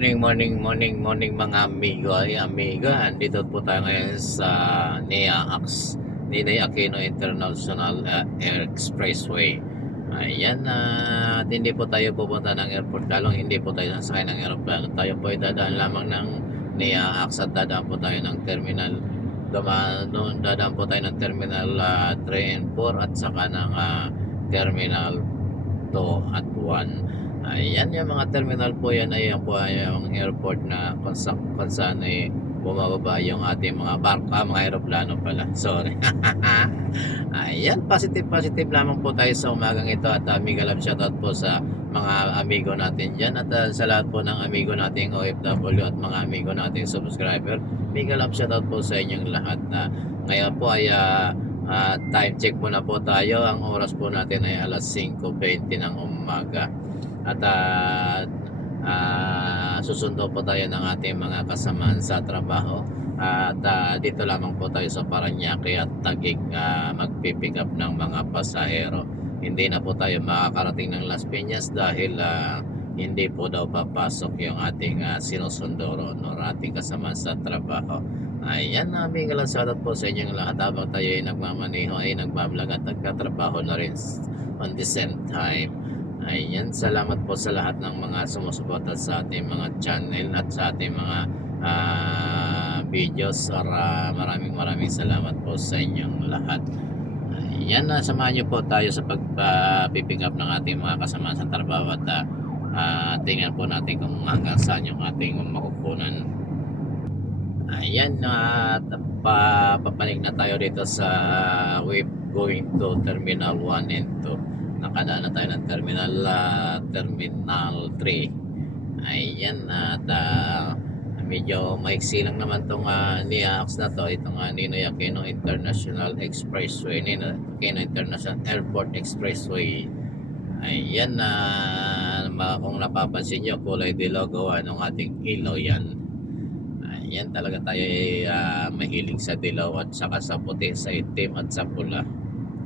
Morning mga amigo ay amiga. Andito po tayo ngayon sa Ninoy Aquino International Expressway. Ayan, at hindi po tayo pupunta ng airport, lalong hindi po tayo sasakay ng aeroplano. Tayo po ay dadaan lamang ng NIAAX at dadaan po tayo ng terminal. Dadaan po tayo ng terminal 3 and 4 at saka ng terminal 2 at 1. Ayan, yung mga terminal po yan ay yan po ay yung airport na kung saan ay bumababa yung ating mga barka, mga aeroplano pala. Sorry. Ayan, positive lamang po tayo sa umagang ito at mega love shoutout po sa mga amigo natin dyan at sa lahat po ng amigo nating OFW at mga amigo nating subscriber. Mega love shoutout po sa inyong lahat. Ngayon po ay time check muna po tayo. Ang oras po natin ay alas 5:20 ng umaga. At susundo po tayo ng ating mga kasamaan sa trabaho. At dito lamang po tayo sa Parañaque at Taguig magpipick up ng mga pasahero. Hindi na po tayo makakarating ng Las Piñas dahil hindi po daw papasok yung ating sinusundo ron o ating kasamaan sa trabaho. Ayan, aming shoutout po sa inyong lahat habang tayo ay nagmamaneho ay nagbablog at nagtatrabaho na rin on the same time. Ayan, salamat po sa lahat ng mga sumusuporta sa ating mga channel at sa ating mga videos. Maraming salamat po sa inyong lahat. Ayan, samahan nyo po tayo sa pagpipick up ng ating mga kasama sa trabaho at tingnan po natin kung hanggang saan yung ating makukunan. Ayan, at papanig na tayo dito sa wave going to Terminal 1 and 2. Nakadaan na tayo ng Terminal 3. Ayan, at medyo maiksi lang naman itong NIAAX na to. Itong Ninoy Aquino International Expressway, Ninoy Aquino International Airport Expressway. Ayan, kung napapansin nyo, kulay dilaw gawa ng ating ilaw yan. Ayan, talaga tayo ay mahilig sa dilaw at saka sa puti, sa itim at sa pula.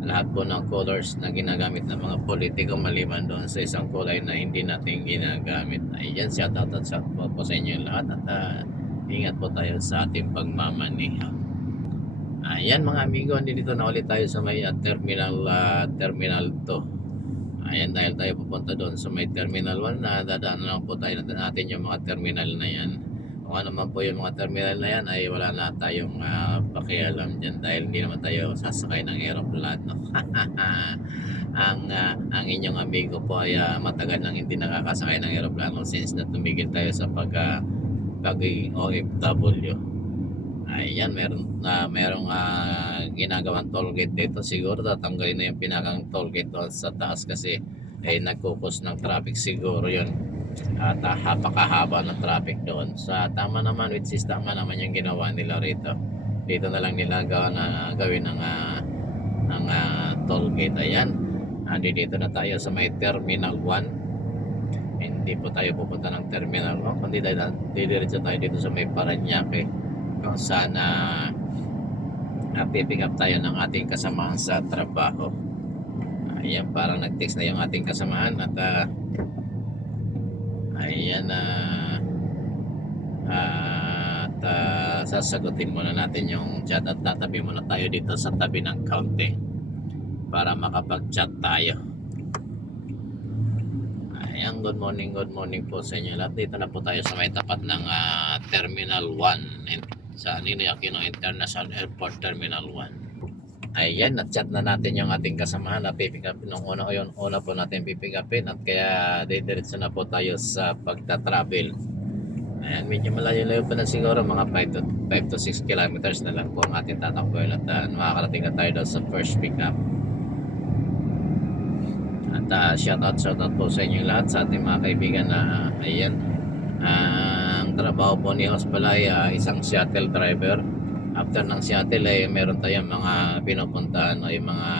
Lahat po ng colors na ginagamit ng mga politiko maliban doon sa isang kulay na hindi natin ginagamit. Ayan, shoutout po sa inyo lahat at ingat po tayo sa ating pagmamaneho. Ayan mga amigo, dito na ulit tayo sa may Terminal 2. Ayan, dahil tayo pupunta doon sa may Terminal 1 na dadaan lang po tayo natin yung mga terminal na yan. Kung ano man po yung mga terminal na yan ay wala na tayong pakialam dyan dahil hindi naman tayo sasakay ng aeroplano. Ang inyong amigo po ay matagal nang hindi nakakasakay ng aeroplano since na tumigil tayo sa pagiging OFW. Ayan, merong ginagawang toll gate dito. Siguro tatanggalin na yung pinakang toll gate doon sa taas kasi ay nagkukos ng traffic siguro yun. At napakahaba ng traffic doon. Sa tama naman, which is tama naman yung ginawa nila rito. Dito na lang nila gawin ng toll gate. Ayan, dito na tayo sa may Terminal 1. Hindi po tayo pupunta ng Terminal 1 kundi didiretso tayo dito sa may Parañaque kung saan pipick up tayo ng ating kasamaan sa trabaho. Ayan, parang nag-text na yung ating kasamaan at ayan, at sasagutin muna natin yung chat at tatabi muna tayo dito sa tabi ng counter para makapag-chat tayo. Ayan, good morning po sa inyo lahat. Dito na po tayo sa may tapat ng Terminal 1 sa Ninoy Aquino International Airport Terminal 1. Ayan, na-chat na natin yung ating kasamahan na pipick up. Nung una po natin pipick upin at kaya didiretso na po tayo sa pagta-travel. Ayan, medyo malayo-layo pa na siguro, mga 5 to 6 kilometers na lang po ang ating tatakbuhin at makakarating na tayo daw sa first pick up. At shoutout po sa inyong lahat, sa ating mga kaibigan na ayan, ang trabaho po ni Host pala ay isang shuttle driver. After ng Seattle ay meron tayong mga pinupuntahan o yung mga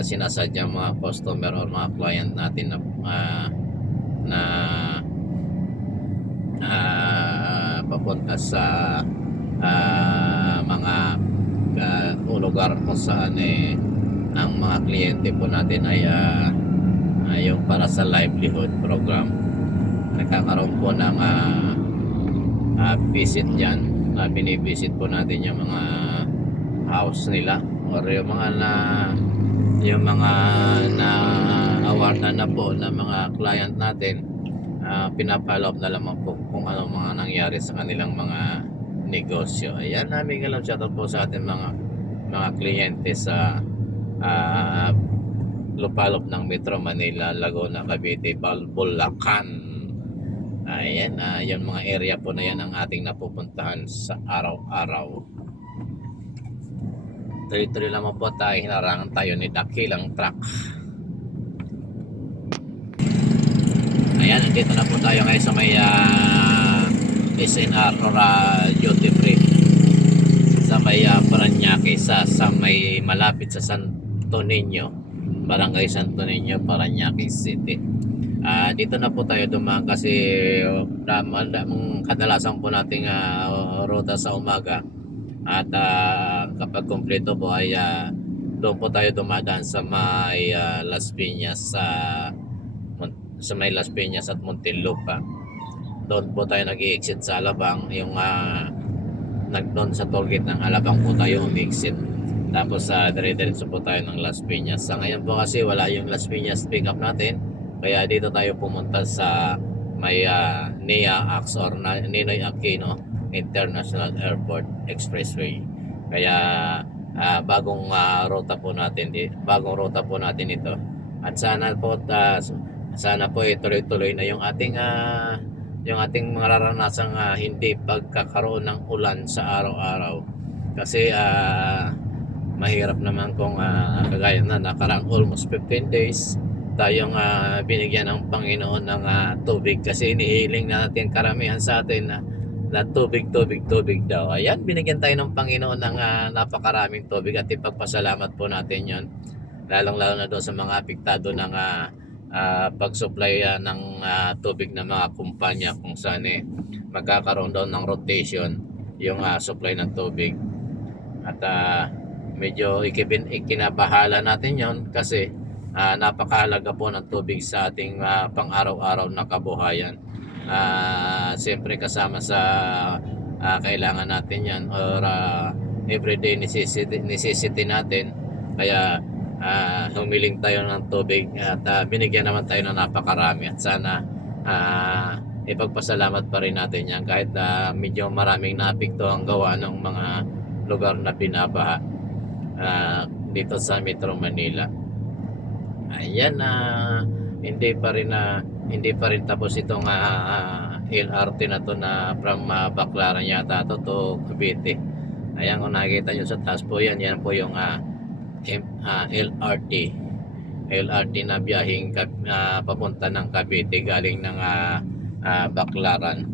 sinasadyang mga customer or mga client natin na papunta sa mga lugar kung saan ang mga kliyente po natin ay yung para sa livelihood program. nagkakaroon po ng visit dyan. Binivisit po natin yung mga house nila or yung mga na award na po ng mga client natin. Pinapaloob na lamang po kung ano mga nangyari sa kanilang mga negosyo. Ayan, big love shoutout po sa ating mga kliyente sa lupalop ng Metro Manila, Laguna, Cavite, Bulacan. Ayan, yung mga area po na yan ang ating napupuntahan sa araw-araw. Tuloy-tuloy naman po tayo, hinarangan tayo ni dakilang truck. Ayan, nandito na po tayo ngayon sa may SNR or duty free sa may Parañaque, sa may malapit sa Santo Niño, Barangay Santo Niño, Parañaque City. Dito na po tayo dumaan kasi kadalasan po nating ruta sa umaga at kapag kumpleto po ay doon po tayo dumadaan sa may Las Piñas sa may Las Piñas at Muntinlupa. Doon po tayo nag-i-exit sa Alabang, yung doon sa tollgate ng Alabang po tayo umi-exit. Tapos dire-diretso po tayo ng Las Piñas. Sa ngayon po kasi wala yung Las Piñas pick up natin, kaya dito tayo pumunta sa may NEA-AX or Ninoy Aquino International Airport Expressway. Kaya bagong ruta po natin ito. At sana po tuloy-tuloy na yung ating mararanasang hindi pagkakaroon ng ulan sa araw-araw. Kasi mahirap naman kung kagaya na nakaraang almost 15 days tayong binigyan ng Panginoon ng tubig, kasi inihiling natin karamihan sa atin na tubig daw. Ayan, binigyan tayo ng Panginoon ng napakaraming tubig at ipagpasalamat po natin yon, lalong-lalo na doon sa mga apektado ng pag-supply ng tubig ng mga kumpanya, kung saan magkakaroon daw ng rotation yung supply ng tubig. At medyo ikinabahala natin yon kasi napakahalaga po ng tubig sa ating pang-araw-araw na kabuhayan. Siyempre kasama sa kailangan natin yan or everyday necessity natin. Kaya humiling tayo ng tubig at binigyan naman tayo ng napakarami, at sana ipagpasalamat pa rin natin yan kahit medyo maraming naapekto ang gawa ng mga lugar na binabaha dito sa Metro Manila. Ayan, hindi pa rin tapos itong LRT na to na from Baclaran yata to Cavite. Ayan, kung nakikita nyo sa taas po yan po yung LRT na biyaheng papunta ng Cavite galing ng Baclaran.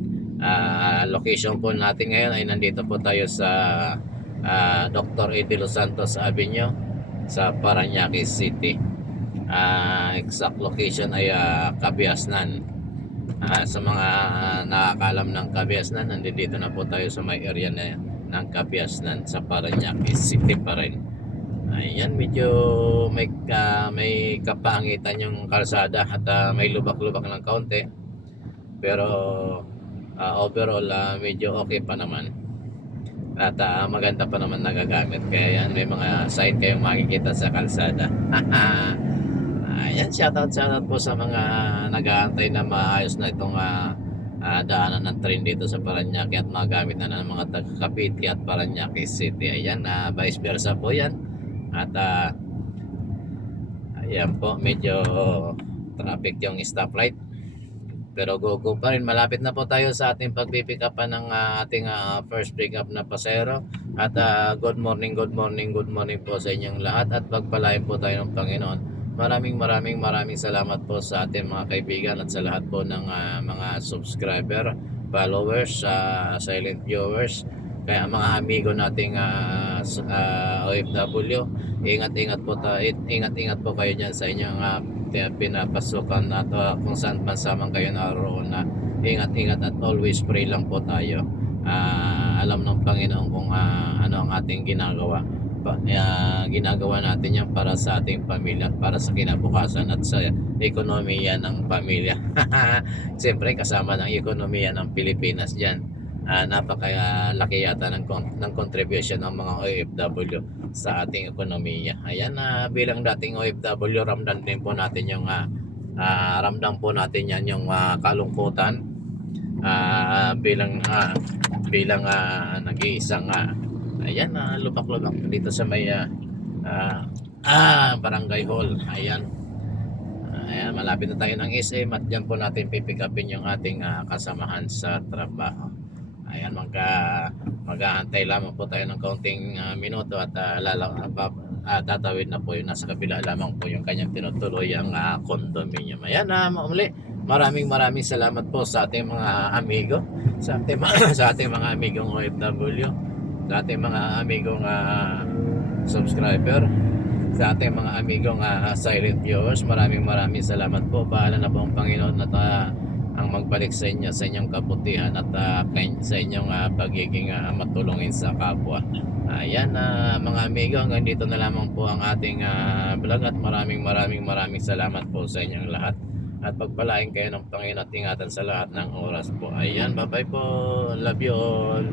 Location po natin ngayon ay nandito po tayo sa Dr. E. De Los Santos Avenue sa Parañaque City. Exact location ay Cabiasnan. Sa mga nakakalam ng Cabiasnan, nandito na po tayo sa may area ng Cabiasnan sa Parañaque City pa rin. Ayan, medyo may kapangitan yung kalsada at may lubak-lubak ng kaunti, pero overall medyo okay pa naman at maganda pa naman nagagamit. Kaya yan, may mga sign kayong makikita sa kalsada. Ayan, shoutout po sa mga nag-aantay na maayos na itong daanan ng train dito sa Parañaque at magamit na ng mga taga Cavite at Parañaque City. Ayan, vice versa po yan. At ayan po, medyo traffic yung stoplight, pero go pa rin. Malapit na po tayo sa ating pagpipick up ng ating first pick up na pasero. At good morning po sa inyong lahat at pagpalain po tayo ng Panginoon. Maraming salamat po sa ating mga kaibigan at sa lahat po ng mga subscriber, followers, silent viewers, kaya mga amigo nating OFW, ingat-ingat po kayo dyan sa inyong pinapasukan at kung saan man kayo naroon na ingat at always pray lang po tayo. Alam ng Panginoon kung ano ang ating ginagawa. ginagawa natin yan para sa ating pamilya, para sa kinabukasan at sa ekonomiya ng pamilya. Siyempre kasama ng ekonomiya ng Pilipinas dyan. Napakalaki yata ng contribution ng mga OFW sa ating ekonomiya. Ayan, bilang dating OFW, ramdam po natin yan yung kalungkutan bilang nag-iisang ayan, lubak-lubak dito sa may barangay hall. Ayan, malapit na tayo ng SM at dyan po natin pipick upin yung ating kasamahan sa trabaho. Ayan, mag-aantay lamang po tayo ng kaunting minuto at tatawid na po yung nasa kabila lamang po yung kanyang tinutuloy ang condominium. Ayan, muli maraming salamat po sa ating mga amigo, sa ating mga amigong OFW, sa ating mga amigong subscriber, sa ating mga amigong silent viewers. Maraming salamat po. Bahala na po ang Panginoon at ang magbalik sa inyo, sa inyong kabutihan at sa inyong pagiging matulungin sa kapwa. Ayan, mga amigo, hanggang dito na lamang po ang ating vlog at maraming salamat po sa inyong lahat. At pagpalain kayo ng Panginoon at ingatan sa lahat ng oras po. Ayan, bye bye po. Love you all.